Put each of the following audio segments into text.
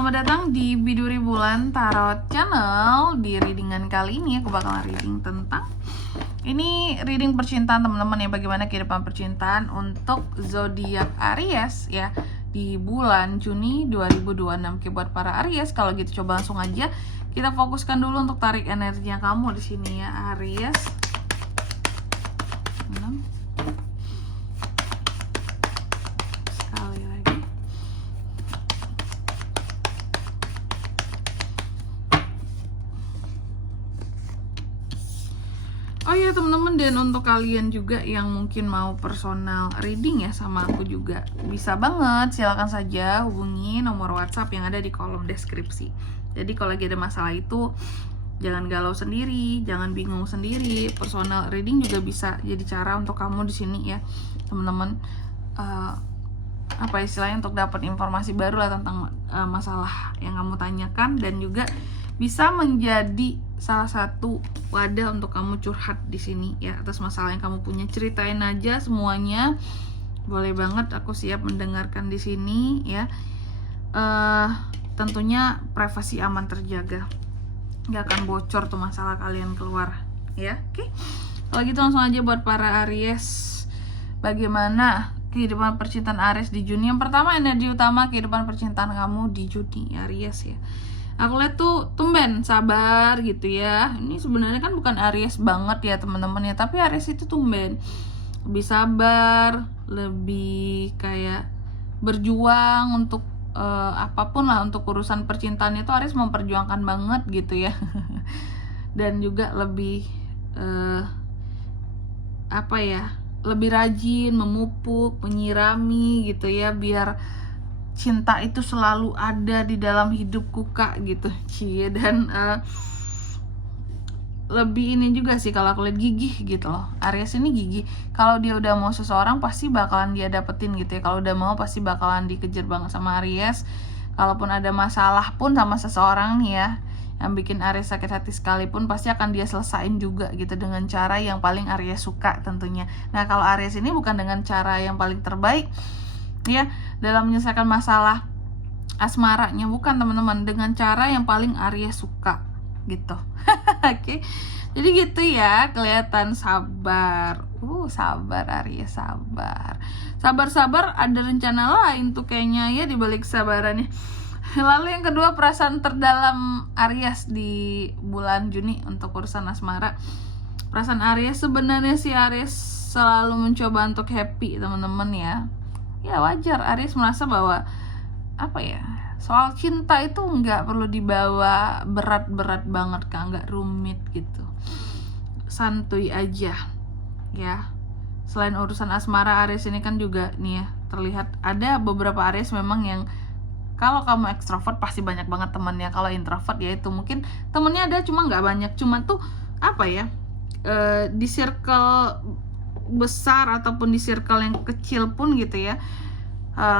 Selamat datang di Biduri Bulan Tarot Channel. Di readingan kali ini aku bakalan reading tentang reading percintaan teman-teman ya. Bagaimana kehidupan percintaan untuk zodiak Aries ya di bulan Juni 2026. Oke, buat para Aries, kalau gitu coba langsung aja kita fokuskan dulu untuk tarik energinya kamu di sini ya Aries. 6 sekali lagi. Oh iya teman-teman, dan untuk kalian juga yang mungkin mau personal reading ya sama aku juga bisa banget, silakan saja hubungi nomor WhatsApp yang ada di kolom deskripsi. Jadi kalau lagi ada masalah itu jangan galau sendiri, jangan bingung sendiri. Personal reading juga bisa jadi cara untuk kamu di sini ya teman-teman. Apa istilahnya, untuk dapat informasi baru lah tentang masalah yang kamu tanyakan, dan juga bisa menjadi salah satu wadah untuk kamu curhat di sini ya atas masalah yang kamu punya. Ceritain aja semuanya, boleh banget, aku siap mendengarkan di sini ya. Tentunya privasi aman terjaga, nggak akan bocor tuh masalah kalian keluar ya. Oke, kalau gitu langsung aja buat para Aries, bagaimana kehidupan percintaan Aries di Juni. Yang pertama, energi utama kehidupan percintaan kamu di Juni Aries ya. Aku lihat tuh tumben sabar gitu ya. Ini sebenarnya kan bukan Aries banget ya teman-teman ya, tapi Aries itu tumben lebih sabar, lebih kayak berjuang untuk apapun lah untuk urusan percintaan itu. Aries memperjuangkan banget gitu ya. Dan juga lebih lebih rajin memupuk, menyirami gitu ya, biar cinta itu selalu ada di dalam hidupku kak gitu. Cie. Dan lebih ini juga sih kalau aku lihat, gigih gitu loh. Aries ini gigih. Kalau dia udah mau seseorang pasti bakalan dia dapetin gitu ya. Kalau udah mau pasti bakalan dikejar banget sama Aries. Kalaupun ada masalah pun sama seseorang nih ya, yang bikin Aries sakit hati sekalipun, pasti akan dia selesain juga gitu dengan cara yang paling Aries suka tentunya. Nah kalau Aries ini bukan dengan cara yang paling terbaik ya dalam menyelesaikan masalah asmaranya, bukan teman-teman, dengan cara yang paling Aries suka gitu. Oke, jadi gitu ya, kelihatan sabar. Sabar Aries, sabar, ada rencana lain tuh kayaknya ya dibalik sabarannya. Lalu yang kedua, perasaan terdalam Aries di bulan Juni untuk urusan asmara. Perasaan Aries, sebenarnya si Aries selalu mencoba untuk happy teman-teman ya. Ya wajar, Aries merasa bahwa soal cinta itu nggak perlu dibawa berat-berat banget kak, nggak rumit gitu, santuy aja ya. Selain urusan asmara, Aries ini kan juga nih ya, terlihat ada beberapa Aries memang yang kalau kamu ekstrovert pasti banyak banget temannya. Kalau introvert ya itu mungkin temennya ada cuma nggak banyak, cuma tuh di circle besar ataupun di circle yang kecil pun gitu ya,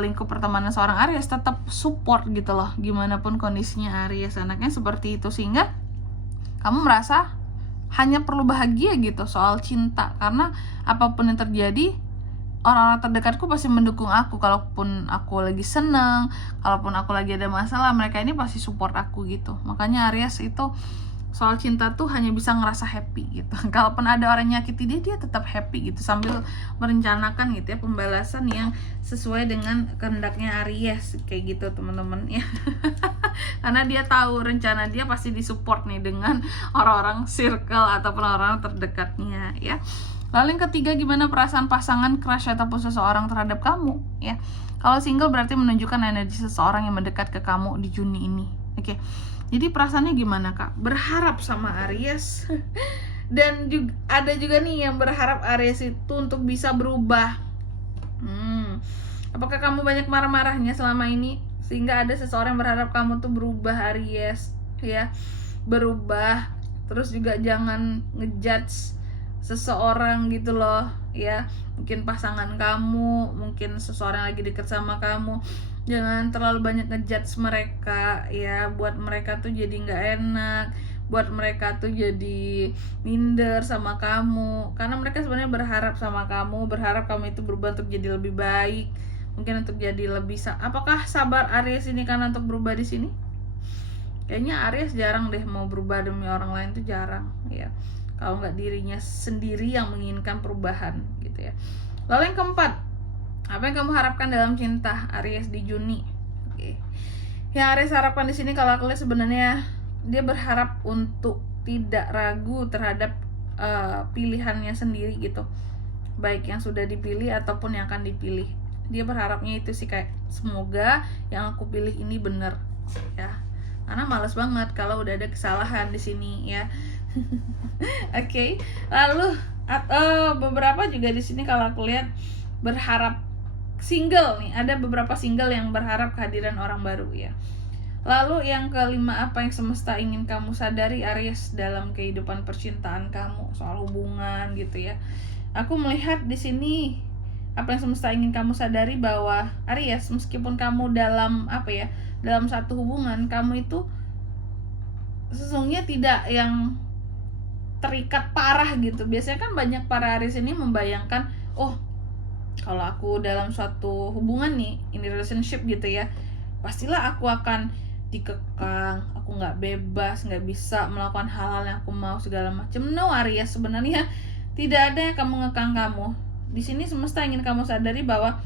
lingkup pertemanan seorang Aries tetap support gitu loh, gimana pun kondisinya Aries anaknya seperti itu, sehingga kamu merasa hanya perlu bahagia gitu soal cinta, karena apapun yang terjadi orang-orang terdekatku pasti mendukung aku. Kalaupun aku lagi seneng, kalaupun aku lagi ada masalah, mereka ini pasti support aku gitu. Makanya Aries itu soal cinta tuh hanya bisa ngerasa happy gitu. Kalaupun ada orang nyakiti dia tetap happy gitu, sambil merencanakan gitu ya pembalasan yang sesuai dengan kehendaknya Aries kayak gitu teman-teman ya. Karena dia tahu rencana dia pasti disupport nih dengan orang-orang circle ataupun orang terdekatnya ya. Lalu yang ketiga, gimana perasaan pasangan, crush ataupun seseorang terhadap kamu ya. Kalau single berarti menunjukkan energi seseorang yang mendekat ke kamu di Juni ini. Oke. Jadi perasaannya gimana kak? Berharap sama Aries. Dan ada juga nih yang berharap Aries itu untuk bisa berubah. Apakah kamu banyak marah-marahnya selama ini sehingga ada seseorang yang berharap kamu tuh berubah Aries ya? Berubah. Terus juga jangan ngejudge seseorang gitu loh ya. Mungkin pasangan kamu, mungkin seseorang lagi deket sama kamu, jangan terlalu banyak ngejudge mereka ya. Buat mereka tuh jadi nggak enak, buat mereka tuh jadi minder sama kamu, karena mereka sebenarnya berharap sama kamu, berharap kamu itu berubah untuk jadi lebih baik, mungkin untuk jadi lebih apakah sabar Aries ini karena untuk berubah di sini? Kayaknya Aries jarang deh mau berubah demi orang lain, tuh jarang ya, kalau nggak dirinya sendiri yang menginginkan perubahan gitu ya. Lalu yang keempat, apa yang kamu harapkan dalam cinta Aries di Juni? Oke. Yang Aries harapkan di sini kalau aku lihat sebenarnya dia berharap untuk tidak ragu terhadap pilihannya sendiri gitu, baik yang sudah dipilih ataupun yang akan dipilih. Dia berharapnya itu sih, kayak semoga yang aku pilih ini bener ya, karena males banget kalau udah ada kesalahan di sini ya. Oke. Lalu beberapa juga di sini kalau aku lihat berharap single nih, ada beberapa single yang berharap kehadiran orang baru ya. Lalu yang kelima, apa yang semesta ingin kamu sadari Aries dalam kehidupan percintaan kamu, soal hubungan gitu ya. Aku melihat di sini apa yang semesta ingin kamu sadari bahwa Aries, meskipun kamu dalam dalam satu hubungan, kamu itu sesungguhnya tidak yang terikat parah gitu. Biasanya kan banyak para Aries ini membayangkan, oh kalau aku dalam suatu hubungan nih, ini relationship gitu ya, pastilah aku akan dikekang, aku nggak bebas, nggak bisa melakukan hal-hal yang aku mau segala macam. No Aries, sebenarnya tidak ada yang kamu ngekang kamu. Di sini semesta ingin kamu sadari bahwa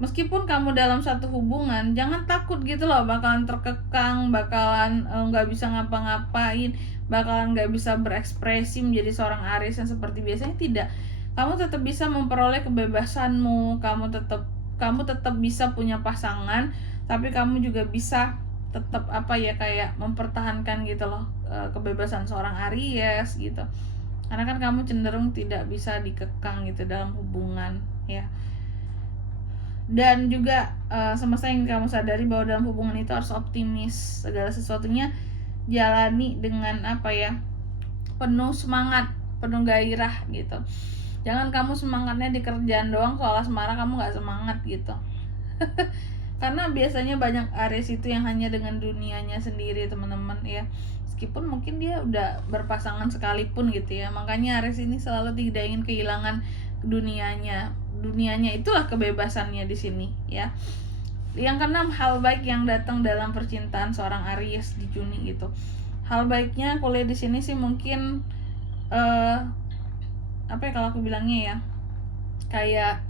meskipun kamu dalam satu hubungan, jangan takut gitu loh bakalan terkekang, bakalan nggak bisa ngapa-ngapain, bakalan nggak bisa berekspresi menjadi seorang Aries yang seperti biasanya. Tidak, kamu tetap bisa memperoleh kebebasanmu, kamu tetap bisa punya pasangan, tapi kamu juga bisa tetap kayak mempertahankan gitu loh kebebasan seorang Aries gitu. Karena kan kamu cenderung tidak bisa dikekang gitu dalam hubungan ya. Dan juga semesta yang kamu sadari bahwa dalam hubungan itu harus optimis, segala sesuatunya jalani dengan penuh semangat, penuh gairah gitu. Jangan kamu semangatnya di kerjaan doang, soal asmara kamu gak semangat gitu. Karena biasanya banyak Aries itu yang hanya dengan dunianya sendiri teman-teman ya, meskipun mungkin dia udah berpasangan sekalipun gitu ya. Makanya Aries ini selalu tidak ingin kehilangan dunianya itulah kebebasannya di sini ya. Yang keenam, hal baik yang datang dalam percintaan seorang Aries di Juni gitu. Hal baiknya aku lihat di sini sih mungkin kalau aku bilangnya ya, kayak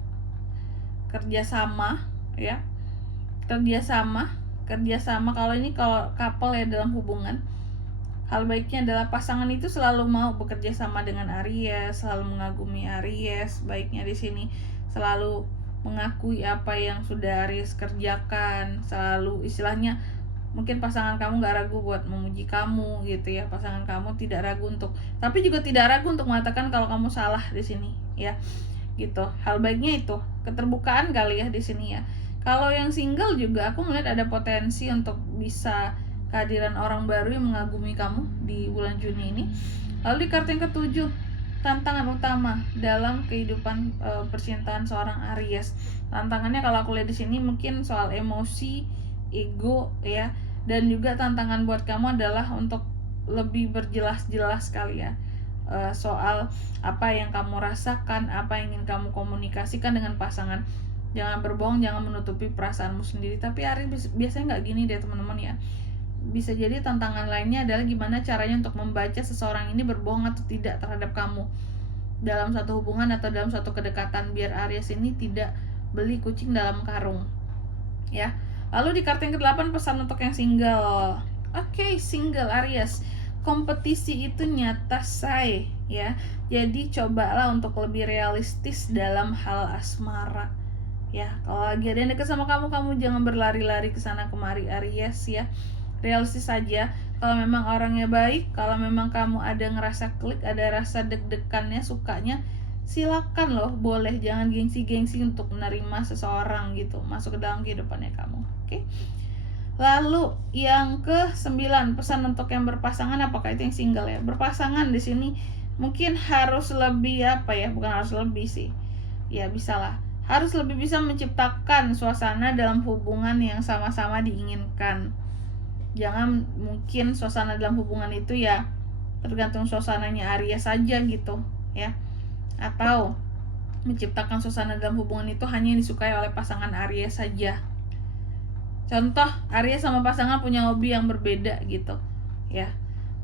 kerjasama ya, kerjasama kalau couple ya dalam hubungan. Hal baiknya adalah pasangan itu selalu mau bekerja sama dengan Aries, selalu mengagumi Aries. Baiknya di sini selalu mengakui apa yang sudah Aries kerjakan, selalu istilahnya mungkin pasangan kamu gak ragu buat memuji kamu gitu ya. Pasangan kamu tidak ragu tapi juga tidak ragu untuk mengatakan kalau kamu salah di sini ya. Gitu. Hal baiknya itu keterbukaan kali ya di sini ya. Kalau yang single juga aku melihat ada potensi untuk bisa kehadiran orang baru yang mengagumi kamu di bulan Juni ini. Lalu di kartu yang ketujuh, tantangan utama dalam kehidupan percintaan seorang Aries. Tantangannya kalau aku lihat di sini mungkin soal emosi, ego ya, dan juga tantangan buat kamu adalah untuk lebih berjelas-jelas kali ya. Soal apa yang kamu rasakan, apa yang ingin kamu komunikasikan dengan pasangan. Jangan berbohong, jangan menutupi perasaanmu sendiri. Tapi Aries biasanya nggak gini deh teman-teman ya. Bisa jadi tantangan lainnya adalah gimana caranya untuk membaca seseorang ini berbohong atau tidak terhadap kamu dalam satu hubungan atau dalam satu kedekatan, biar Aries ini tidak beli kucing dalam karung ya. Lalu di kartu yang ke-8, pesan untuk yang single. Oke, single Aries, kompetisi itu nyata say ya. Jadi cobalah untuk lebih realistis dalam hal asmara ya. Kalau lagi ada yang dekat sama kamu jangan berlari-lari ke sana kemari Aries ya. Realistis saja. Kalau memang orangnya baik, kalau memang kamu ada ngerasa klik, ada rasa deg-degannya, sukanya, silakan loh, boleh. Jangan gengsi-gengsi untuk menerima seseorang gitu masuk ke dalam kehidupannya kamu. Oke. Lalu yang ke-9, pesan untuk yang berpasangan, apakah itu yang single ya? Berpasangan di sini mungkin harus lebih bukan harus lebih sih. Ya bisalah. Harus lebih bisa menciptakan suasana dalam hubungan yang sama-sama diinginkan. Jangan mungkin suasana dalam hubungan itu ya tergantung suasananya Aries saja gitu ya. Atau menciptakan suasana dalam hubungan itu hanya disukai oleh pasangan Aries saja. Contoh, Aries sama pasangan punya hobi yang berbeda gitu ya.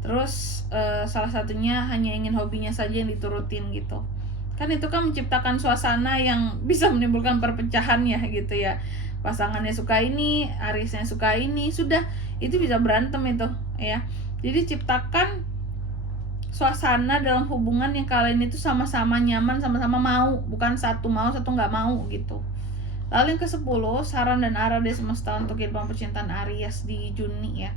Terus salah satunya hanya ingin hobinya saja yang diturutin gitu. Kan itu kan menciptakan suasana yang bisa menimbulkan perpecahan ya gitu ya. Pasangannya suka ini, Ariesnya suka ini, sudah itu bisa berantem itu ya. Jadi ciptakan suasana dalam hubungan yang kalian itu sama-sama nyaman, sama-sama mau, bukan satu mau satu nggak mau gitu. Lalu yang ke-10, saran dan arah dari semesta untuk kehidupan percintaan Aries di Juni ya.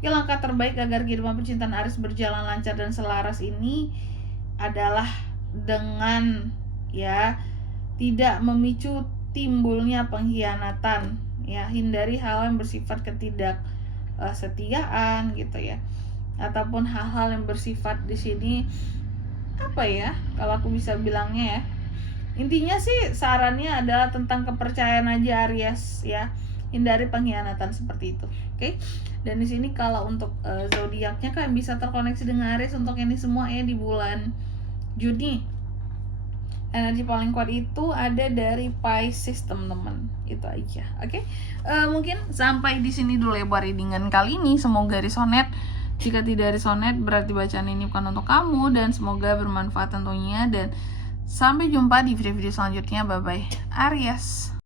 Oke, langkah terbaik agar kehidupan percintaan Aries berjalan lancar dan selaras ini adalah dengan ya tidak memicu timbulnya pengkhianatan ya. Hindari hal yang bersifat ketidaksetiaan gitu ya, ataupun hal-hal yang bersifat di sini apa ya, kalau aku bisa bilangnya ya, intinya sih sarannya adalah tentang kepercayaan aja Aries ya. Hindari pengkhianatan seperti itu. Oke. Dan di sini kalau untuk zodiaknya kan bisa terkoneksi dengan Aries untuk ini semua ya di bulan Juni. Energi paling kuat itu ada dari Pisces, teman-teman. Itu aja. Oke. Mungkin sampai di sini dulu ya readingan kali ini. Semoga resonate. Jika tidak resonate berarti bacaan ini bukan untuk kamu, dan semoga bermanfaat tentunya, dan sampai jumpa di video-video selanjutnya. Bye bye Aries.